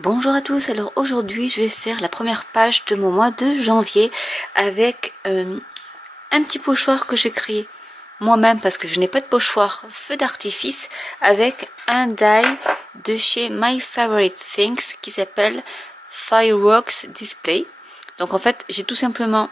Bonjour à tous, alors aujourd'hui je vais faire la première page de mon mois de janvier avec un petit pochoir que j'ai créé moi-même parce que je n'ai pas de pochoir feu d'artifice, avec un die de chez My Favorite Things qui s'appelle Fireworks Display. Donc en fait j'ai tout simplement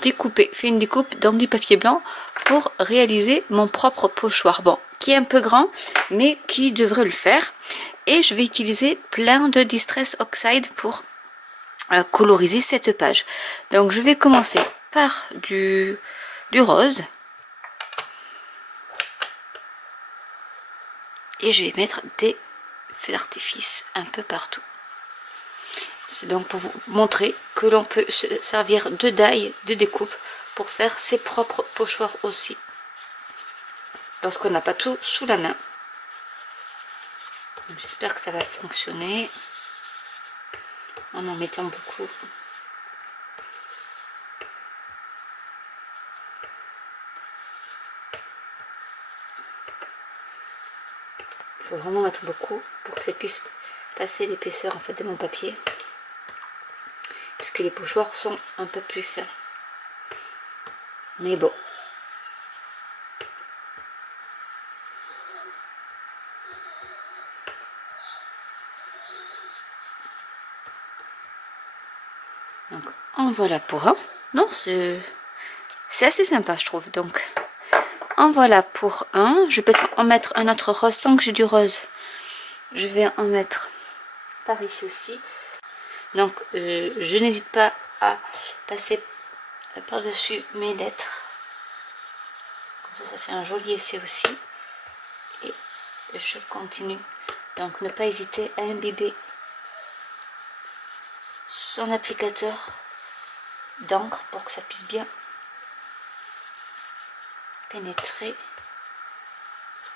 fait une découpe dans du papier blanc pour réaliser mon propre pochoir, bon, qui est un peu grand mais qui devrait le faire. Et je vais utiliser plein de Distress Oxide pour coloriser cette page. Donc je vais commencer par du rose et je vais mettre des feux d'artifice un peu partout. C'est donc pour vous montrer que l'on peut se servir de die de découpe pour faire ses propres pochoirs aussi, lorsqu'on n'a pas tout sous la main. J'espère que ça va fonctionner en mettant beaucoup. Il faut vraiment mettre beaucoup pour que ça puisse passer l'épaisseur en fait de mon papier, puisque les pochoirs sont un peu plus fins. Mais bon. Donc en voilà pour un. Non, c'est assez sympa je trouve. Donc en voilà pour un. Je peux en mettre un autre rose tant que j'ai du rose. Je vais en mettre par ici aussi. Donc je n'hésite pas à passer par-dessus mes lettres. Comme ça fait un joli effet aussi. Et je continue. Donc ne pas hésiter à imbiber son applicateur d'encre pour que ça puisse bien pénétrer,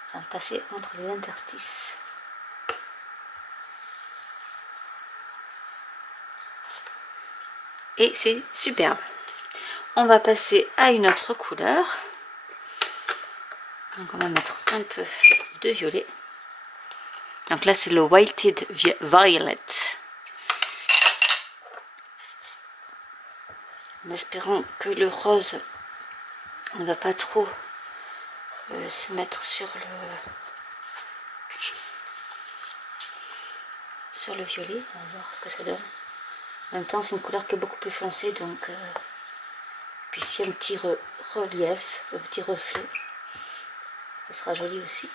enfin passer entre les interstices. Et c'est superbe. On va passer à une autre couleur. Donc on va mettre un peu de violet. Donc là c'est le Wilted Violet. En espérant que le rose ne va pas trop se mettre sur le violet. On va voir ce que ça donne. En même temps c'est une couleur qui est beaucoup plus foncée, donc puis s'il y a un petit relief, un petit reflet, ça sera joli aussi.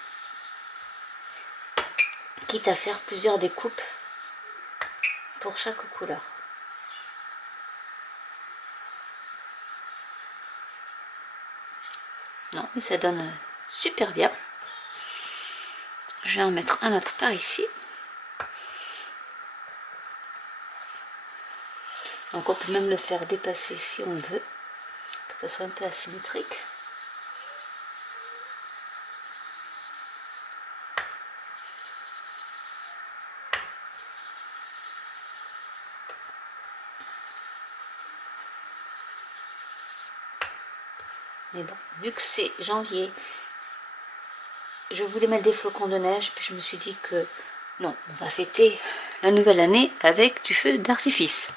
Quitte à faire plusieurs découpes pour chaque couleur. Non, mais ça donne super bien. Je vais en mettre un autre par ici. Donc on peut même le faire dépasser si on veut, pour que ça soit un peu asymétrique. Mais bon, vu que c'est janvier, je voulais mettre des flocons de neige, puis je me suis dit que non, on va fêter la nouvelle année avec du feu d'artifice.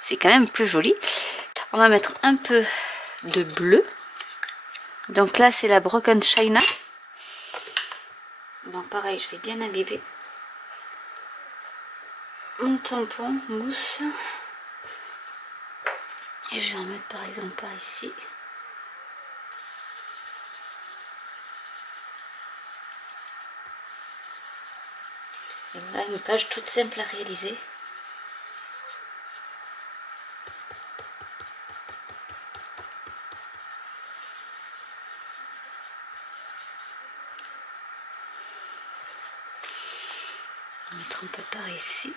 C'est quand même plus joli. On va mettre un peu de bleu. Donc là, c'est la Broken China. Donc pareil, je vais bien imbiber mon tampon mousse. Et je vais en mettre par exemple par ici. Et voilà une page toute simple à réaliser. On va mettre un peu par ici.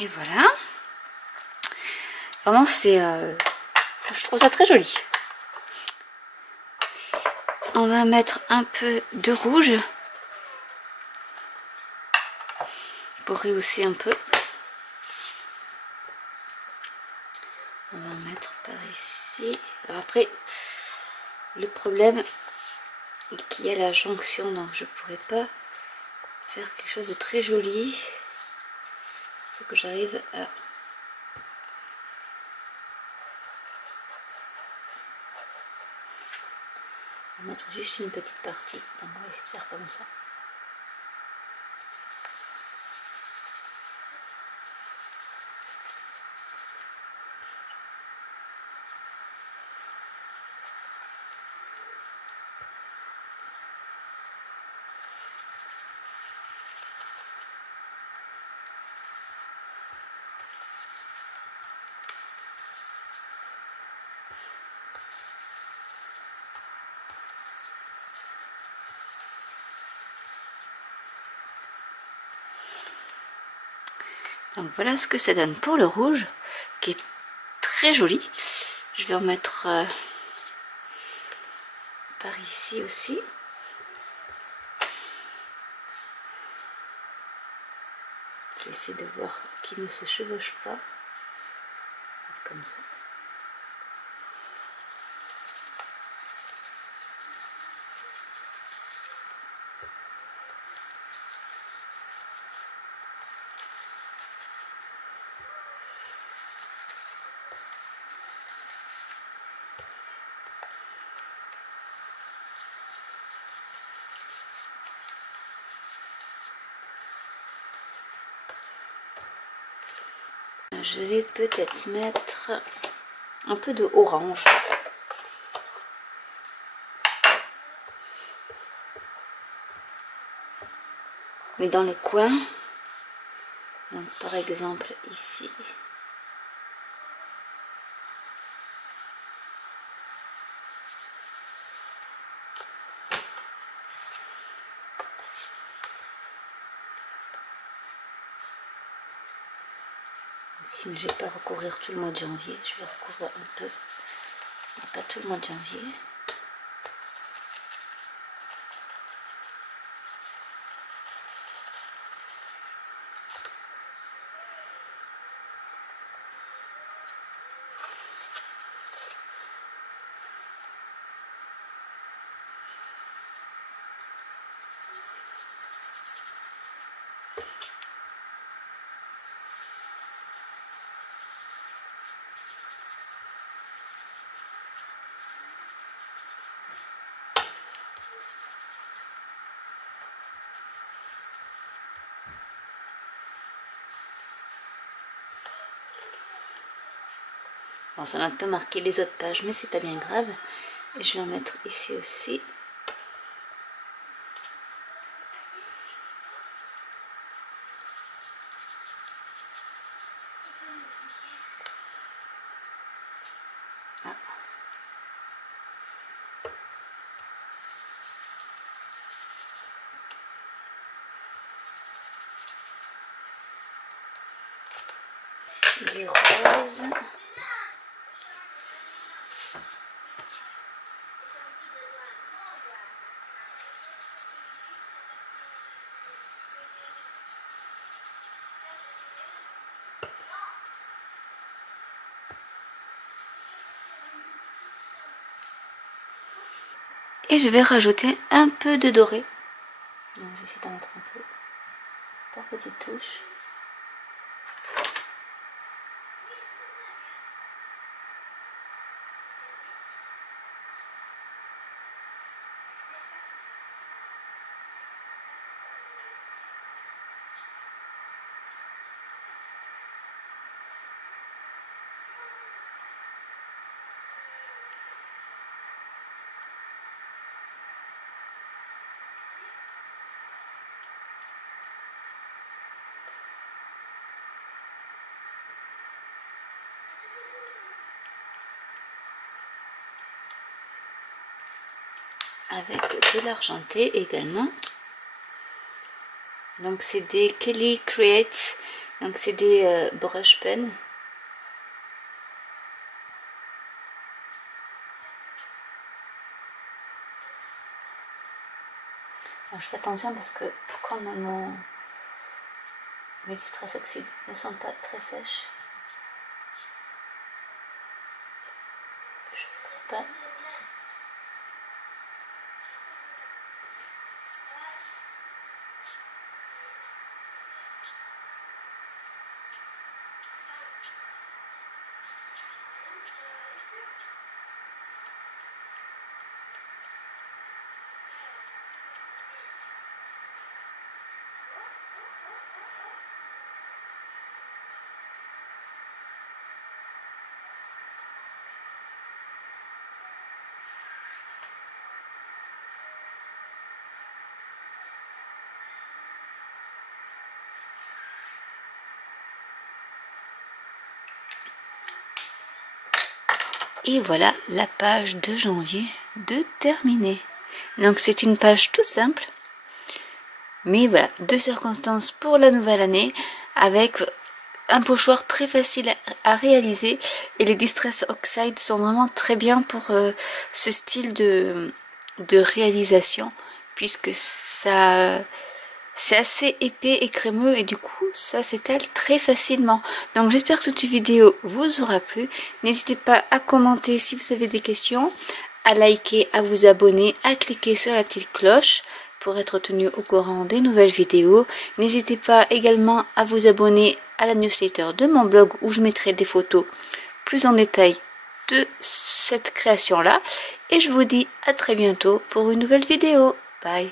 Et voilà. Vraiment, c'est... je trouve ça très joli. On va mettre un peu de rouge pour rehausser un peu. On va en mettre par ici. Alors après, le problème est qu'il y a la jonction, donc je pourrais pas faire quelque chose de très joli. Il faut que j'arrive à... On va mettre juste une petite partie. Donc on va essayer de faire comme ça. Donc voilà ce que ça donne pour le rouge, qui est très joli. Je vais en mettre par ici aussi. Je vais essayer de voir qu'il ne se chevauche pas. Comme ça. Je vais peut-être mettre un peu de orange. Mais dans les coins. Donc par exemple ici. Si je ne vais pas recouvrir tout le mois de janvier, je vais recouvrir un peu, mais pas tout le mois de janvier. Bon, ça m'a un peu marqué les autres pages, mais c'est pas bien grave. Et je vais en mettre ici aussi. Ah. Du rose. Et je vais rajouter un peu de doré. Donc, je vais essayer d'en mettre un peu par petites touches. Avec de l'argenté également. Donc c'est des Kelly Creates Donc c'est des brush pens. Alors, je fais attention parce que comme mes Distress Oxide ne sont pas très sèches, je voudrais pas. Et voilà la page de janvier de terminée. Donc c'est une page toute simple. Mais voilà, 2 circonstances pour la nouvelle année avec un pochoir très facile à réaliser. Et les Distress Oxide sont vraiment très bien pour ce style de réalisation. Puisque ça... c'est assez épais et crémeux et du coup ça s'étale très facilement. Donc j'espère que cette vidéo vous aura plu. N'hésitez pas à commenter si vous avez des questions, à liker, à vous abonner, à cliquer sur la petite cloche pour être tenu au courant des nouvelles vidéos. N'hésitez pas également à vous abonner à la newsletter de mon blog où je mettrai des photos plus en détail de cette création là. Et je vous dis à très bientôt pour une nouvelle vidéo. Bye!